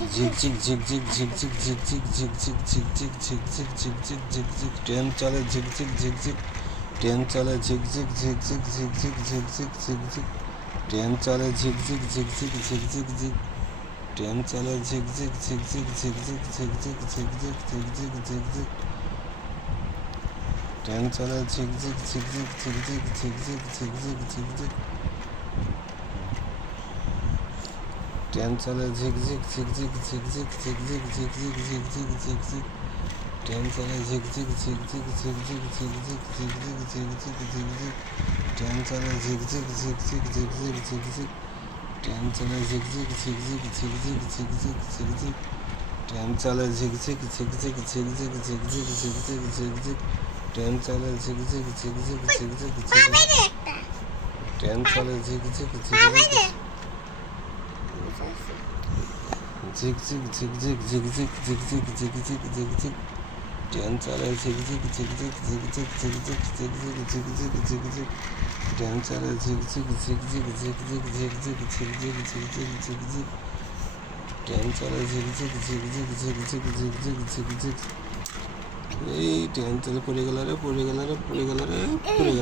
ঝিকঝিক ঝিকঝিক ঝিকঝিক ঝিকঝিক ঝিকঝিক ঝিকঝিক ঝিকঝিক ঝিকঝিক ঝিকঝিক train চলে ঝিকঝিক ঝিকঝিক train চলে ঝিকঝিক ঝিকঝিক ঝিকঝিক ঝিকঝিক ঝিকঝিক train চলে ঝিকঝিক ঝিকঝিক ঝিকঝিক ঝিক ট্রেন চলে ঝিকঝিক ঝিকঝিক ঝিকঝিক ঝিকঝিক ঝিকঝিক ঝিকঝিক ঝিকঝিক ট্রেন চলে ঝিকঝিক ঝিকঝিক ঝিকঝিক ঝিকঝিক ঝিকঝিক ঝিকঝিক ট্রেন চলে ঝিকঝিক ঝিকঝিক ঝিকঝিক ঝিকঝিক ঝিকঝিক ঝিকঝিক ঝিকঝিক ট্রেন চলে ঝিকঝিক ঝিকঝিক ঝিকঝিক ঝিকঝিক ঝিকঝিক ঝিকঝিক ঝিকঝিক ট্রেন চলে ঝিকঝিক ঝিকঝিক ঝিকঝিক ঝিকঝিক ট্রেন চলে ঝিকঝিক ঝিকঝিক ঝিকঝিক ঝিকঝিক ঝিকঝিক ট্রেন চলে ঝিকঝিক ঝিকঝিক ঝিকঝিক ঝিকঝিক ঝিকঝিক ঝিকঝিক ট্রেন চলে ঝিকঝিক ঝিকঝিক ঝিকঝিক ঝিকঝিক ট্রেন চলে ঝিকঝিক ঝিকঝিক ঝিকঝিক ঝিকঝিক ঝিকঝিক ঝিকঝিক ঝিকঝিক ঝিকঝিক ট্রেন চলে ঝিকঝিক ঝিকঝিক ঝিকঝিক ঝিকঝিক ঝিকঝিক ঝিকঝিক ঝিকঝিক ট্রেন চলে ঝিকঝিক ঝিকঝিক ঝিকঝিক ঝিকঝিক ঝিকঝিক ঝিকঝিক ঝিকঝিক ট্রেন চলে ঝিকঝিক ঝিকঝিক ঝিকঝিক ঝিকঝিক ঝিকঝিক এই ট্রেন চলে পড়ে গেল রে পড়ে গেল রে পড়ে গেল রে পড়ে গেল